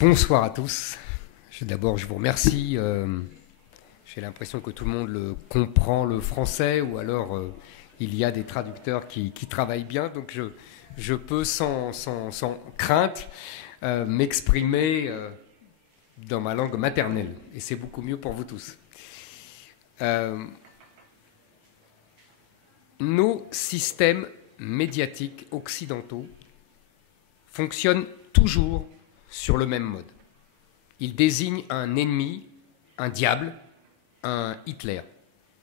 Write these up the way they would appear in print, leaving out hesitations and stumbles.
Bonsoir à tous. D'abord, je vous remercie. J'ai l'impression que tout le monde comprend le français, ou alors il y a des traducteurs qui travaillent bien. Donc je peux sans crainte m'exprimer dans ma langue maternelle. Et c'est beaucoup mieux pour vous tous. Nos systèmes médiatiques occidentaux fonctionnent toujours sur le même mode. Il désigne un ennemi, un diable, un Hitler,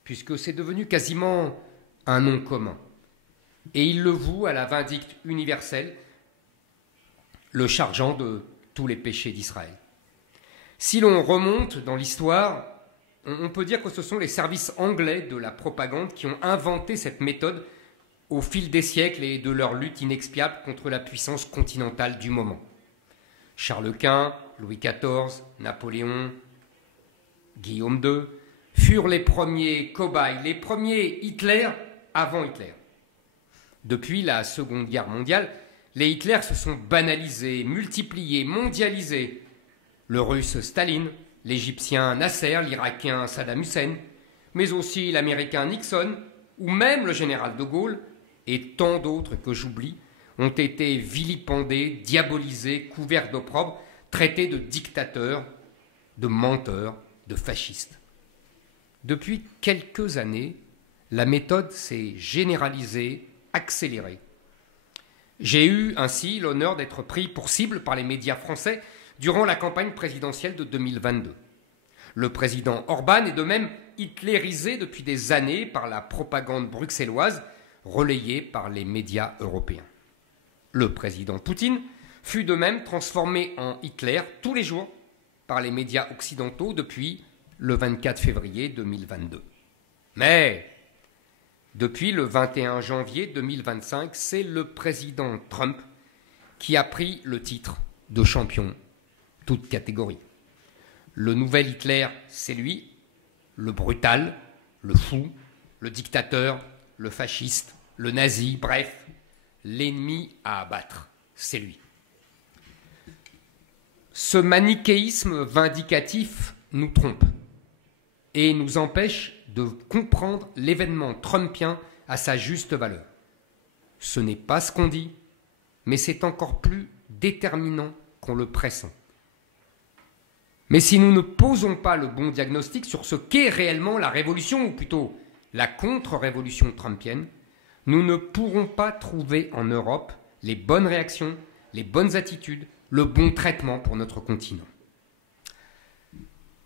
puisque c'est devenu quasiment un nom commun. Et il le voue à la vindicte universelle, le chargeant de tous les péchés d'Israël. Si l'on remonte dans l'histoire, on peut dire que ce sont les services anglais de la propagande qui ont inventé cette méthode au fil des siècles et de leur lutte inexpiable contre la puissance continentale du moment. Charles Quint, Louis XIV, Napoléon, Guillaume II furent les premiers cobayes, les premiers Hitler avant Hitler. Depuis la Seconde Guerre mondiale, les Hitlers se sont banalisés, multipliés, mondialisés. Le russe Staline, l'Égyptien Nasser, l'Irakien Saddam Hussein, mais aussi l'Américain Nixon, ou même le général de Gaulle, et tant d'autres que j'oublie, ont été vilipendés, diabolisés, couverts d'opprobre, traités de dictateurs, de menteurs, de fascistes. Depuis quelques années, la méthode s'est généralisée, accélérée. J'ai eu ainsi l'honneur d'être pris pour cible par les médias français durant la campagne présidentielle de 2022. Le président Orban est de même hitlérisé depuis des années par la propagande bruxelloise, relayée par les médias européens. Le président Poutine fut de même transformé en Hitler tous les jours par les médias occidentaux depuis le 24 février 2022. Mais depuis le 21 janvier 2025, c'est le président Trump qui a pris le titre de champion, toute catégorie. Le nouvel Hitler, c'est lui, le brutal, le fou, le dictateur, le fasciste, le nazi, bref, l'ennemi à abattre, c'est lui. Ce manichéisme vindicatif nous trompe et nous empêche de comprendre l'événement trumpien à sa juste valeur. Ce n'est pas ce qu'on dit, mais c'est encore plus déterminant qu'on le pressent. Mais si nous ne posons pas le bon diagnostic sur ce qu'est réellement la révolution, ou plutôt la contre-révolution trumpienne, nous ne pourrons pas trouver en Europe les bonnes réactions, les bonnes attitudes, le bon traitement pour notre continent.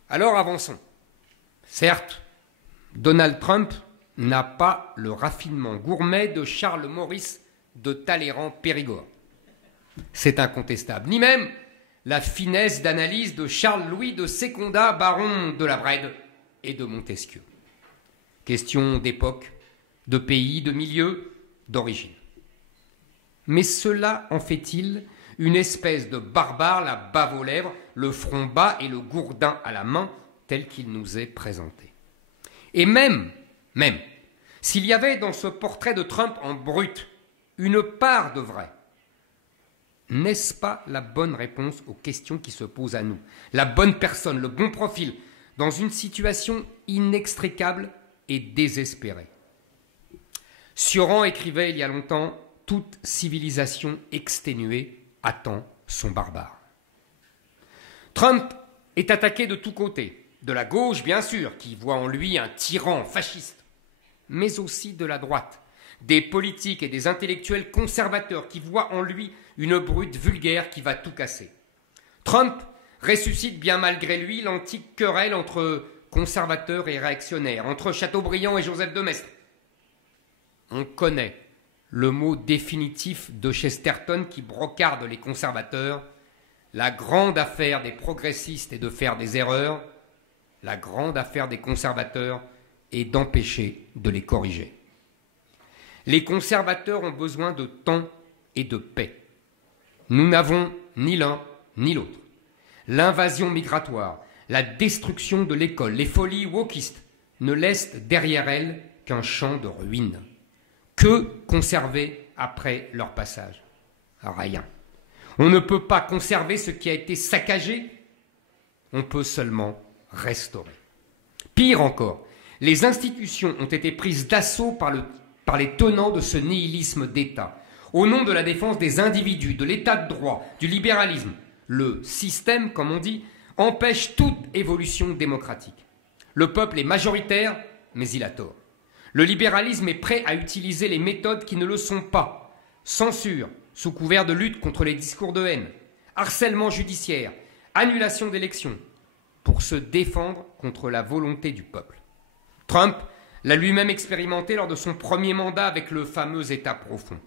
Alors avançons. Certes, Donald Trump n'a pas le raffinement gourmet de Charles Maurice de Talleyrand-Périgord. C'est incontestable. Ni même la finesse d'analyse de Charles-Louis de Secondat, baron de la Brède et de Montesquieu. Question d'époque, de pays, de milieu, d'origine. Mais cela en fait-il une espèce de barbare, la bave aux lèvres, le front bas et le gourdin à la main, tel qu'il nous est présenté. Et même, s'il y avait dans ce portrait de Trump en brut une part de vrai, n'est-ce pas la bonne réponse aux questions qui se posent à nous? La bonne personne, le bon profil, dans une situation inextricable et désespérée. Sioran écrivait il y a longtemps « Toute civilisation exténuée attend son barbare ». Trump est attaqué de tous côtés, de la gauche bien sûr, qui voit en lui un tyran fasciste, mais aussi de la droite, des politiques et des intellectuels conservateurs qui voient en lui une brute vulgaire qui va tout casser. Trump ressuscite bien malgré lui l'antique querelle entre conservateurs et réactionnaires, entre Chateaubriand et Joseph de Maistre. On connaît le mot définitif de Chesterton qui brocarde les conservateurs. La grande affaire des progressistes est de faire des erreurs. La grande affaire des conservateurs est d'empêcher de les corriger. Les conservateurs ont besoin de temps et de paix. Nous n'avons ni l'un ni l'autre. L'invasion migratoire, la destruction de l'école, les folies wokistes ne laissent derrière elles qu'un champ de ruines. Que conserver après leur passage? Rien. On ne peut pas conserver ce qui a été saccagé, on peut seulement restaurer. Pire encore, les institutions ont été prises d'assaut par les tenants de ce nihilisme d'État, au nom de la défense des individus, de l'état de droit, du libéralisme. Le système, comme on dit, empêche toute évolution démocratique. Le peuple est majoritaire, mais il a tort. Le libéralisme est prêt à utiliser les méthodes qui ne le sont pas. Censure, sous couvert de lutte contre les discours de haine, harcèlement judiciaire, annulation d'élections, pour se défendre contre la volonté du peuple. Trump l'a lui-même expérimenté lors de son premier mandat avec le fameux État profond.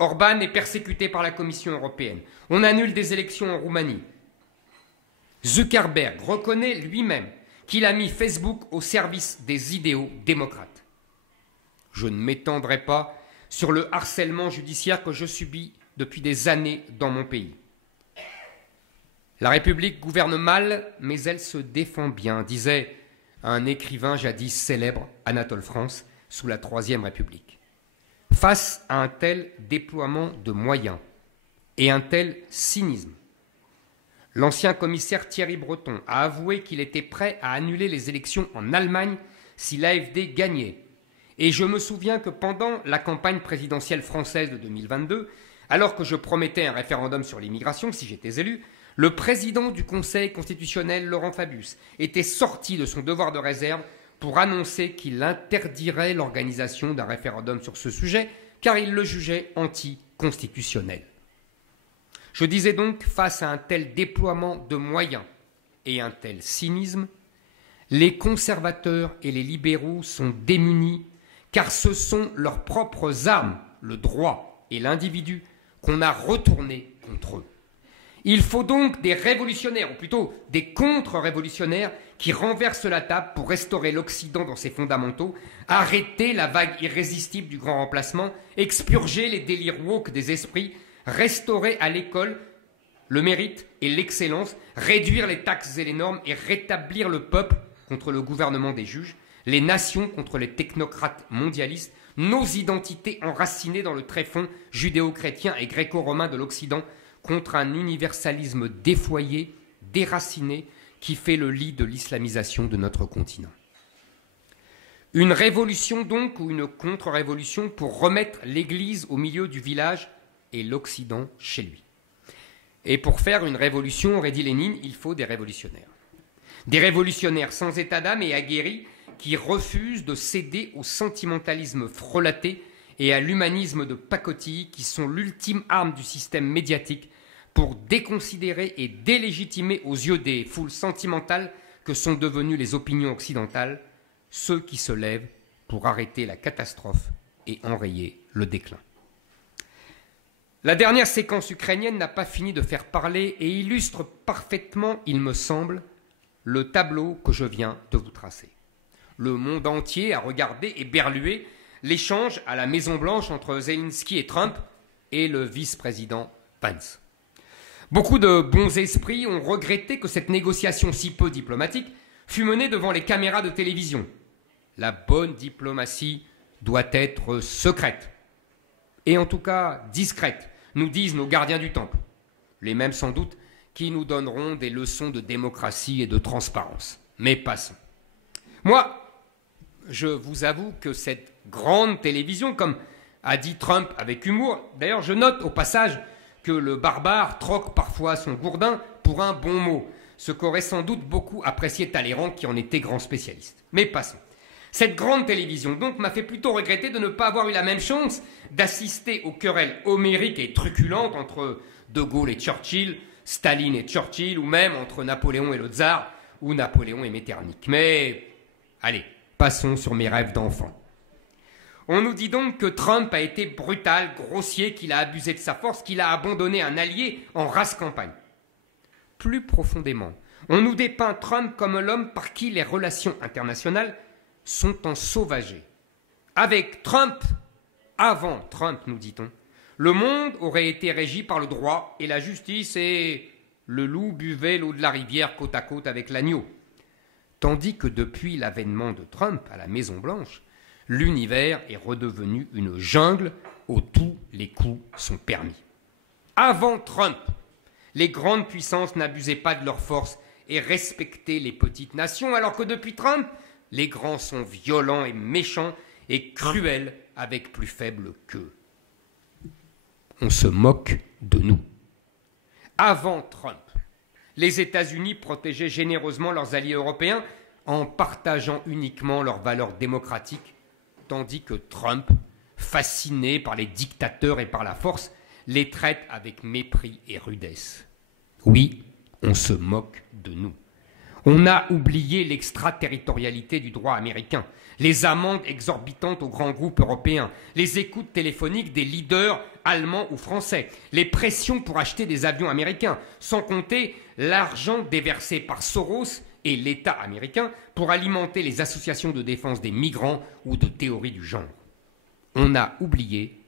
Orban est persécuté par la Commission européenne. On annule des élections en Roumanie. Zuckerberg reconnaît lui-même qu'il a mis Facebook au service des idéaux démocrates. Je ne m'étendrai pas sur le harcèlement judiciaire que je subis depuis des années dans mon pays. La République gouverne mal, mais elle se défend bien, disait un écrivain jadis célèbre, Anatole France, sous la Troisième République. Face à un tel déploiement de moyens et un tel cynisme, l'ancien commissaire Thierry Breton a avoué qu'il était prêt à annuler les élections en Allemagne si l'AfD gagnait. Et je me souviens que pendant la campagne présidentielle française de 2022, alors que je promettais un référendum sur l'immigration, si j'étais élu, le président du Conseil constitutionnel, Laurent Fabius, était sorti de son devoir de réserve pour annoncer qu'il interdirait l'organisation d'un référendum sur ce sujet, car il le jugeait anticonstitutionnel. Je disais donc, face à un tel déploiement de moyens et un tel cynisme, les conservateurs et les libéraux sont démunis, car ce sont leurs propres armes, le droit et l'individu, qu'on a retournés contre eux. Il faut donc des révolutionnaires, ou plutôt des contre-révolutionnaires, qui renversent la table pour restaurer l'Occident dans ses fondamentaux, arrêter la vague irrésistible du grand remplacement, expurger les délires woke des esprits, restaurer à l'école le mérite et l'excellence, réduire les taxes et les normes et rétablir le peuple contre le gouvernement des juges, les nations contre les technocrates mondialistes, nos identités enracinées dans le tréfonds judéo-chrétien et gréco-romain de l'Occident contre un universalisme défoyé, déraciné, qui fait le lit de l'islamisation de notre continent. Une révolution donc, ou une contre-révolution, pour remettre l'Église au milieu du village et l'Occident chez lui. Et pour faire une révolution, aurait dit Lénine, il faut des révolutionnaires. Des révolutionnaires sans état d'âme et aguerris qui refusent de céder au sentimentalisme frelaté et à l'humanisme de pacotille qui sont l'ultime arme du système médiatique pour déconsidérer et délégitimer aux yeux des foules sentimentales que sont devenues les opinions occidentales ceux qui se lèvent pour arrêter la catastrophe et enrayer le déclin. La dernière séquence ukrainienne n'a pas fini de faire parler et illustre parfaitement, il me semble, le tableau que je viens de vous tracer. Le monde entier a regardé et berlué l'échange à la Maison-Blanche entre Zelensky et Trump et le vice-président Pence. Beaucoup de bons esprits ont regretté que cette négociation si peu diplomatique fût menée devant les caméras de télévision. La bonne diplomatie doit être secrète, et en tout cas discrète, nous disent nos gardiens du temple, les mêmes sans doute qui nous donneront des leçons de démocratie et de transparence. Mais passons. Moi, je vous avoue que cette grande télévision, comme a dit Trump avec humour, d'ailleurs je note au passage que le barbare troque parfois son gourdin pour un bon mot, ce qu'aurait sans doute beaucoup apprécié Talleyrand qui en était grand spécialiste. Mais passons. Cette grande télévision donc m'a fait plutôt regretter de ne pas avoir eu la même chance d'assister aux querelles homériques et truculentes entre De Gaulle et Churchill, Staline et Churchill, ou même entre Napoléon et le tsar, ou Napoléon et Metternich. Mais allez, passons sur mes rêves d'enfant. On nous dit donc que Trump a été brutal, grossier, qu'il a abusé de sa force, qu'il a abandonné un allié en rase campagne. Plus profondément, on nous dépeint Trump comme l'homme par qui les relations internationales sont ensauvagées. Avec Trump, avant Trump, nous dit-on, le monde aurait été régi par le droit et la justice et le loup buvait l'eau de la rivière côte à côte avec l'agneau. Tandis que depuis l'avènement de Trump à la Maison-Blanche, l'univers est redevenu une jungle où tous les coups sont permis. Avant Trump, Les grandes puissances n'abusaient pas de leur force et respectaient les petites nations, alors que depuis Trump, les grands sont violents et méchants et cruels avec plus faibles qu'eux. On se moque de nous. Avant Trump, les États-Unis protégeaient généreusement leurs alliés européens en partageant uniquement leurs valeurs démocratiques, tandis que Trump, fasciné par les dictateurs et par la force, les traite avec mépris et rudesse. Oui, on se moque de nous. On a oublié l'extraterritorialité du droit américain, les amendes exorbitantes aux grands groupes européens, les écoutes téléphoniques des leaders allemands ou français, les pressions pour acheter des avions américains, sans compter l'argent déversé par Soros et l'État américain pour alimenter les associations de défense des migrants ou de théorie du genre. On a oublié,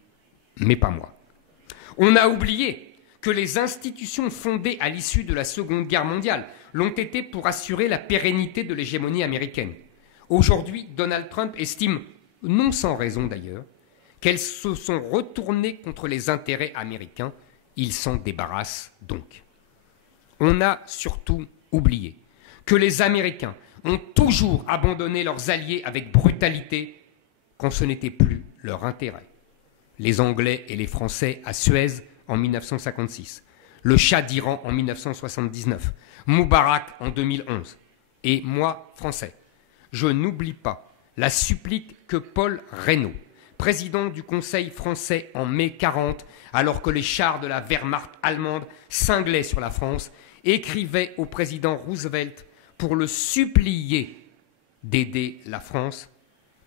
mais pas moi. On a oublié que les institutions fondées à l'issue de la Seconde Guerre mondiale l'ont été pour assurer la pérennité de l'hégémonie américaine. Aujourd'hui, Donald Trump estime, non sans raison d'ailleurs, qu'elles se sont retournées contre les intérêts américains. Il s'en débarrasse donc. On a surtout oublié que les Américains ont toujours abandonné leurs alliés avec brutalité quand ce n'était plus leur intérêt. Les Anglais et les Français à Suez en 1956, le Shah d'Iran en 1979, Moubarak en 2011. Et moi, Français, je n'oublie pas la supplique que Paul Reynaud, président du Conseil français en mai 40, alors que les chars de la Wehrmacht allemande cinglaient sur la France, écrivait au président Roosevelt pour le supplier d'aider la France,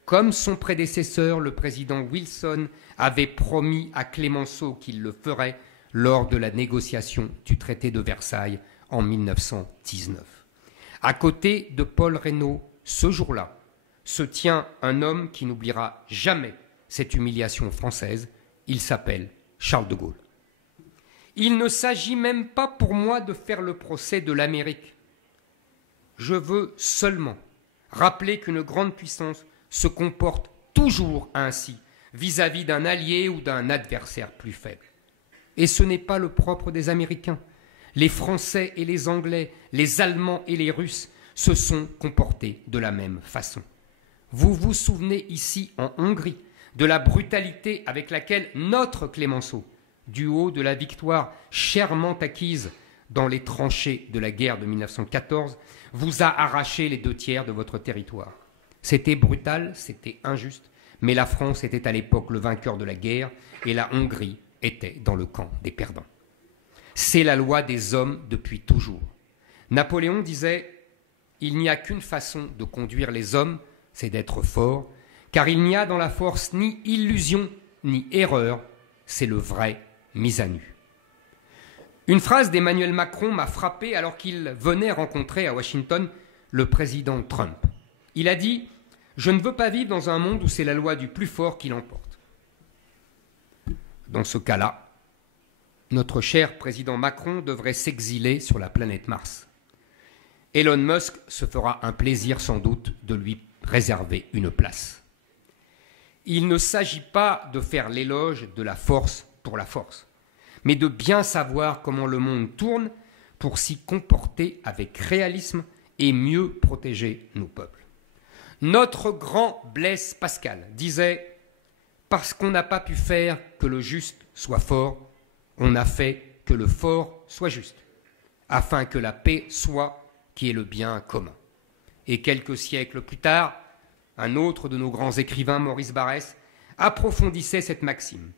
comme son prédécesseur, le président Wilson, avait promis à Clémenceau qu'il le ferait lors de la négociation du traité de Versailles en 1919. À côté de Paul Reynaud, ce jour-là, se tient un homme qui n'oubliera jamais cette humiliation française. Il s'appelle Charles de Gaulle. Il ne s'agit même pas pour moi de faire le procès de l'Amérique. Je veux seulement rappeler qu'une grande puissance se comporte toujours ainsi vis-à-vis d'un allié ou d'un adversaire plus faible. Et ce n'est pas le propre des Américains. Les Français et les Anglais, les Allemands et les Russes se sont comportés de la même façon. Vous vous souvenez ici en Hongrie de la brutalité avec laquelle notre Clémenceau, du haut de la victoire chèrement acquise dans les tranchées de la guerre de 1914, vous a arraché les 2/3 de votre territoire. C'était brutal, c'était injuste, mais la France était à l'époque le vainqueur de la guerre et la Hongrie était dans le camp des perdants. C'est la loi des hommes depuis toujours. Napoléon disait « Il n'y a qu'une façon de conduire les hommes, c'est d'être fort, car il n'y a dans la force ni illusion ni erreur, c'est le vrai mis à nu. » Une phrase d'Emmanuel Macron m'a frappé alors qu'il venait rencontrer à Washington le président Trump. Il a dit « Je ne veux pas vivre dans un monde où c'est la loi du plus fort qui l'emporte. » Dans ce cas-là, notre cher président Macron devrait s'exiler sur la planète Mars. Elon Musk se fera un plaisir sans doute de lui réserver une place. Il ne s'agit pas de faire l'éloge de la force pour la force, mais de bien savoir comment le monde tourne pour s'y comporter avec réalisme et mieux protéger nos peuples. Notre grand Blaise Pascal disait « Parce qu'on n'a pas pu faire que le juste soit fort, on a fait que le fort soit juste, afin que la paix soit qui est le bien commun. » Et quelques siècles plus tard, un autre de nos grands écrivains, Maurice Barrès, approfondissait cette maxime.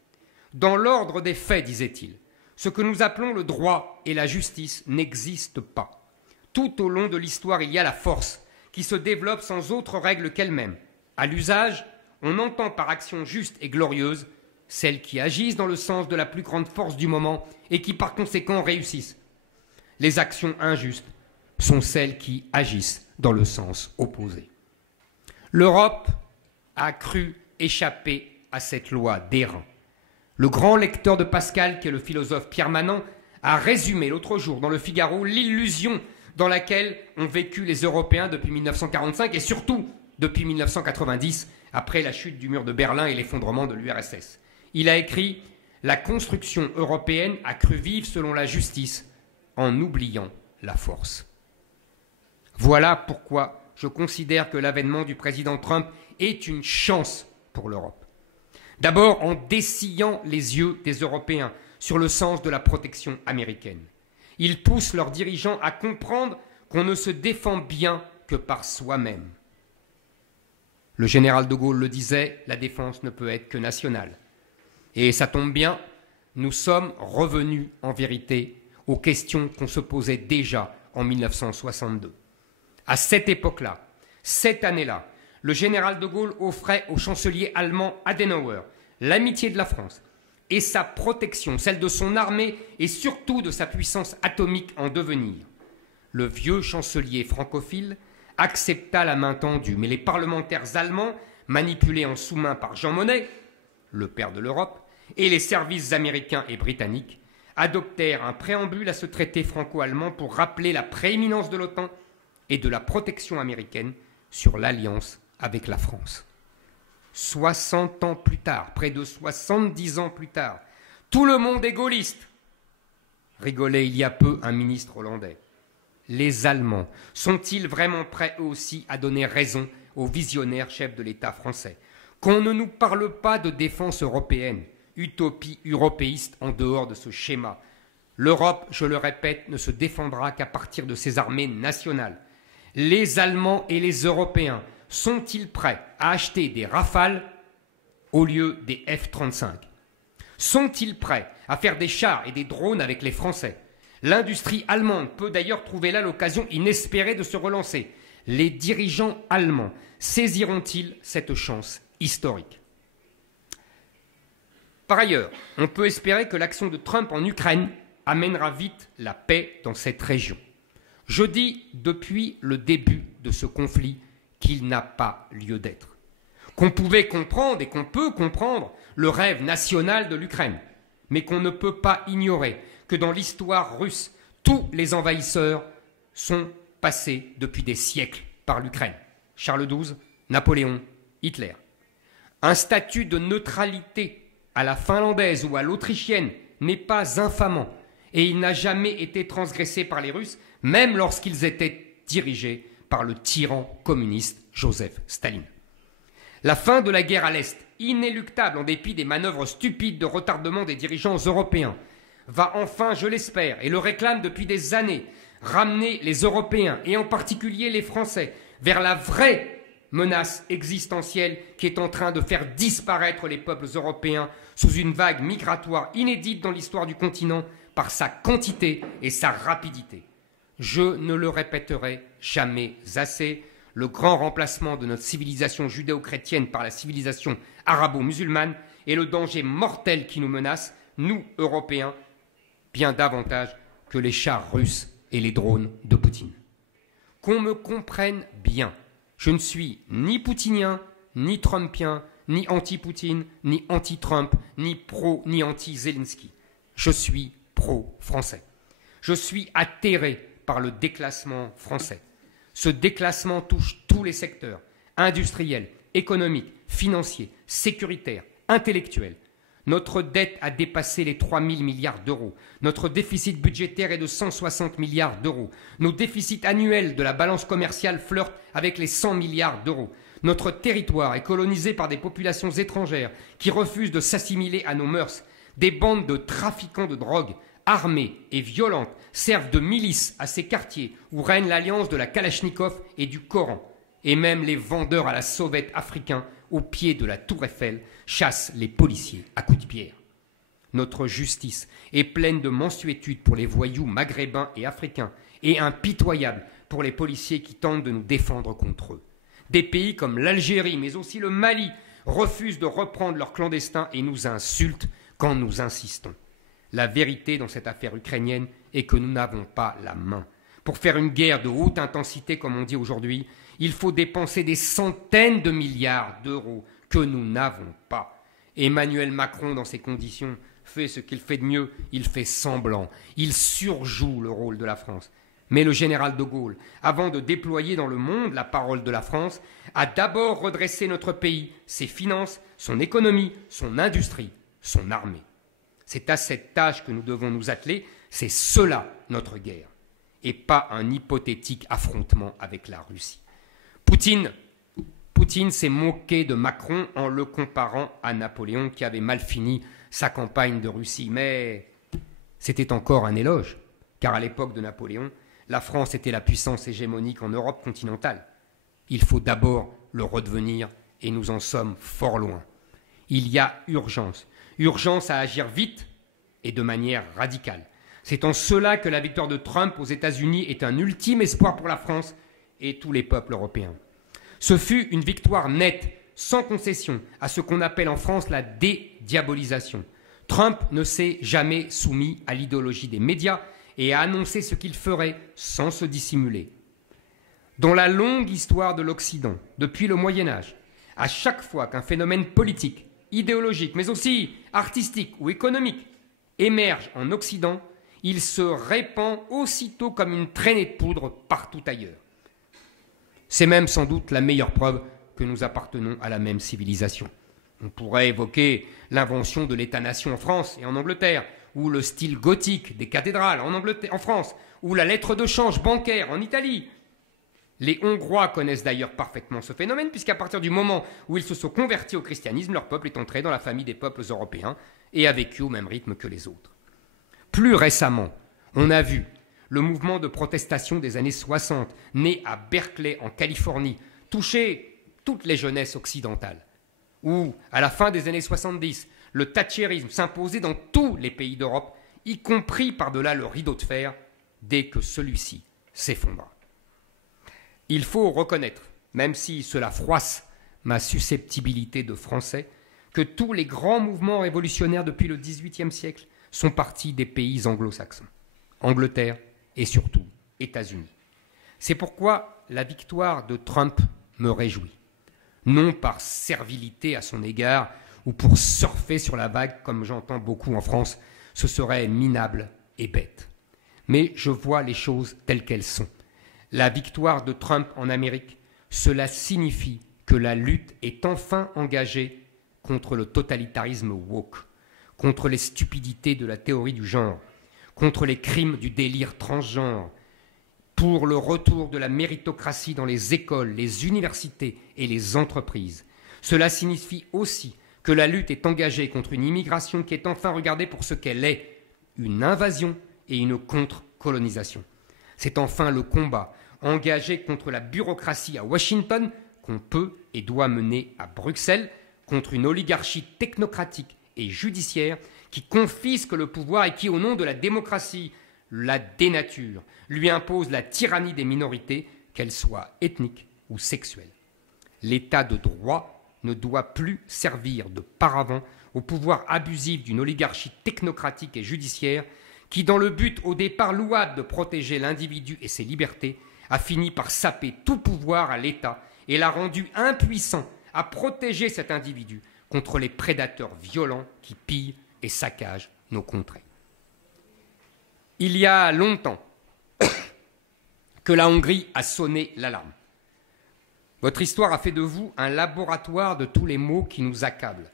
Dans l'ordre des faits, disait-il, ce que nous appelons le droit et la justice n'existent pas. Tout au long de l'histoire, il y a la force qui se développe sans autre règle qu'elle-même. À l'usage, on entend par action juste et glorieuse celles qui agissent dans le sens de la plus grande force du moment et qui par conséquent réussissent. Les actions injustes sont celles qui agissent dans le sens opposé. L'Europe a cru échapper à cette loi d'airain. Le grand lecteur de Pascal, qui est le philosophe Pierre Manant, a résumé l'autre jour dans le Figaro l'illusion dans laquelle ont vécu les Européens depuis 1945 et surtout depuis 1990, après la chute du mur de Berlin et l'effondrement de l'URSS. Il a écrit « La construction européenne a cru vivre selon la justice, en oubliant la force. Voilà pourquoi je considère que l'avènement du président Trump est une chance pour l'Europe. D'abord en dessillant les yeux des Européens sur le sens de la protection américaine. Il pousse leurs dirigeants à comprendre qu'on ne se défend bien que par soi-même. Le général de Gaulle le disait, la défense ne peut être que nationale. Et ça tombe bien, nous sommes revenus en vérité aux questions qu'on se posait déjà en 1962. À cette époque-là, cette année-là, le général de Gaulle offrait au chancelier allemand Adenauer l'amitié de la France et sa protection, celle de son armée et surtout de sa puissance atomique en devenir. Le vieux chancelier francophile accepta la main tendue, mais les parlementaires allemands, manipulés en sous-main par Jean Monnet, le père de l'Europe, et les services américains et britanniques, adoptèrent un préambule à ce traité franco-allemand pour rappeler la prééminence de l'OTAN et de la protection américaine sur l'alliance avec la France. 60 ans plus tard, près de 70 ans plus tard, tout le monde est gaulliste, rigolait il y a peu un ministre hollandais. Les Allemands sont-ils vraiment prêts eux aussi à donner raison au visionnaire chef de l'État français? Qu'on ne nous parle pas de défense européenne, utopie européiste en dehors de ce schéma. L'Europe, je le répète, ne se défendra qu'à partir de ses armées nationales. Les Allemands et les Européens sont-ils prêts à acheter des Rafales au lieu des F-35? Sont-ils prêts à faire des chars et des drones avec les Français? L'industrie allemande peut d'ailleurs trouver là l'occasion inespérée de se relancer. Les dirigeants allemands saisiront-ils cette chance historique? Par ailleurs, on peut espérer que l'action de Trump en Ukraine amènera vite la paix dans cette région. Je dis depuis le début de ce conflit qu'il n'a pas lieu d'être. Qu'on pouvait comprendre et qu'on peut comprendre le rêve national de l'Ukraine, mais qu'on ne peut pas ignorer que dans l'histoire russe, tous les envahisseurs sont passés depuis des siècles par l'Ukraine. Charles XII, Napoléon, Hitler. Un statut de neutralité à la finlandaise ou à l'autrichienne n'est pas infamant et il n'a jamais été transgressé par les Russes, même lorsqu'ils étaient dirigés par le tyran communiste Joseph Staline. La fin de la guerre à l'Est, inéluctable en dépit des manœuvres stupides de retardement des dirigeants européens, va enfin, je l'espère, et le réclame depuis des années, ramener les Européens, et en particulier les Français, vers la vraie menace existentielle qui est en train de faire disparaître les peuples européens sous une vague migratoire inédite dans l'histoire du continent par sa quantité et sa rapidité. Je ne le répéterai jamais assez, le grand remplacement de notre civilisation judéo-chrétienne par la civilisation arabo-musulmane est le danger mortel qui nous menace, nous, Européens, bien davantage que les chars russes et les drones de Poutine. Qu'on me comprenne bien, je ne suis ni poutinien, ni trumpien, ni anti-Poutine, ni anti-Trump, ni pro, ni anti-Zelensky. Je suis pro-français. Je suis atterré par le déclassement français. Ce déclassement touche tous les secteurs, industriels, économiques, financiers, sécuritaires, intellectuels. Notre dette a dépassé les 3 000 milliards d'euros. Notre déficit budgétaire est de 160 milliards d'euros. Nos déficits annuels de la balance commerciale flirtent avec les 100 milliards d'euros. Notre territoire est colonisé par des populations étrangères qui refusent de s'assimiler à nos mœurs. Des bandes de trafiquants de drogue, armées et violentes, servent de milices à ces quartiers où règne l'alliance de la Kalachnikov et du Coran. Et même les vendeurs à la sauvette africains, au pied de la tour Eiffel, chassent les policiers à coups de pierre. Notre justice est pleine de mansuétude pour les voyous maghrébins et africains et impitoyable pour les policiers qui tentent de nous défendre contre eux. Des pays comme l'Algérie, mais aussi le Mali, refusent de reprendre leurs clandestins et nous insultent quand nous insistons. La vérité dans cette affaire ukrainienne est que nous n'avons pas la main. Pour faire une guerre de haute intensité, comme on dit aujourd'hui, il faut dépenser des centaines de milliards d'euros que nous n'avons pas. Emmanuel Macron, dans ces conditions, fait ce qu'il fait de mieux, il fait semblant, il surjoue le rôle de la France. Mais le général de Gaulle, avant de déployer dans le monde la parole de la France, a d'abord redressé notre pays, ses finances, son économie, son industrie, son armée. C'est à cette tâche que nous devons nous atteler. C'est cela notre guerre, et pas un hypothétique affrontement avec la Russie. Poutine s'est moqué de Macron en le comparant à Napoléon qui avait mal fini sa campagne de Russie. Mais c'était encore un éloge, car à l'époque de Napoléon, la France était la puissance hégémonique en Europe continentale. Il faut d'abord le redevenir, et nous en sommes fort loin. Il y a urgence à agir vite et de manière radicale. C'est en cela que la victoire de Trump aux États-Unis est un ultime espoir pour la France et tous les peuples européens. Ce fut une victoire nette, sans concession, à ce qu'on appelle en France la dédiabolisation. Trump ne s'est jamais soumis à l'idéologie des médias et a annoncé ce qu'il ferait sans se dissimuler. Dans la longue histoire de l'Occident, depuis le Moyen-Âge, à chaque fois qu'un phénomène politique, idéologique, mais aussi artistique ou économique émerge en Occident, il se répand aussitôt comme une traînée de poudre partout ailleurs. C'est même sans doute la meilleure preuve que nous appartenons à la même civilisation. On pourrait évoquer l'invention de l'État-nation en France et en Angleterre, ou le style gothique des cathédrales en France, ou la lettre de change bancaire en Italie. Les Hongrois connaissent d'ailleurs parfaitement ce phénomène, puisqu'à partir du moment où ils se sont convertis au christianisme, leur peuple est entré dans la famille des peuples européens et a vécu au même rythme que les autres. Plus récemment, on a vu le mouvement de protestation des années 60, né à Berkeley, en Californie, toucher toutes les jeunesses occidentales. Ou, à la fin des années 70, le thatchérisme s'imposait dans tous les pays d'Europe, y compris par-delà le rideau de fer, dès que celui-ci s'effondra. Il faut reconnaître, même si cela froisse ma susceptibilité de français, que tous les grands mouvements révolutionnaires depuis le XVIIIe siècle sont partis des pays anglo-saxons, Angleterre et surtout États-Unis. C'est pourquoi la victoire de Trump me réjouit. Non par servilité à son égard ou pour surfer sur la vague, comme j'entends beaucoup en France, ce serait minable et bête. Mais je vois les choses telles qu'elles sont. La victoire de Trump en Amérique, cela signifie que la lutte est enfin engagée contre le totalitarisme woke, contre les stupidités de la théorie du genre, contre les crimes du délire transgenre, pour le retour de la méritocratie dans les écoles, les universités et les entreprises. Cela signifie aussi que la lutte est engagée contre une immigration qui est enfin regardée pour ce qu'elle est, une invasion et une contre-colonisation. C'est enfin le combat engagé contre la bureaucratie à Washington qu'on peut et doit mener à Bruxelles, contre une oligarchie technocratique et judiciaire qui confisque le pouvoir et qui, au nom de la démocratie, la dénature, lui impose la tyrannie des minorités, qu'elles soient ethniques ou sexuelles. L'état de droit ne doit plus servir de paravent au pouvoir abusif d'une oligarchie technocratique et judiciaire qui, dans le but au départ louable de protéger l'individu et ses libertés, a fini par saper tout pouvoir à l'État et l'a rendu impuissant à protéger cet individu contre les prédateurs violents qui pillent et saccagent nos contrées. Il y a longtemps que la Hongrie a sonné l'alarme. Votre histoire a fait de vous un laboratoire de tous les maux qui nous accablent.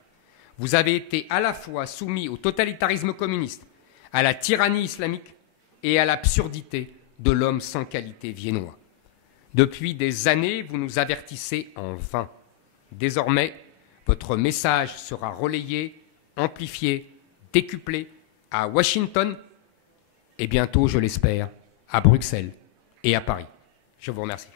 Vous avez été à la fois soumis au totalitarisme communiste, à la tyrannie islamique et à l'absurdité de l'homme sans qualité viennois. Depuis des années, vous nous avertissez en vain. Désormais, votre message sera relayé, amplifié, décuplé à Washington et bientôt, je l'espère, à Bruxelles et à Paris. Je vous remercie.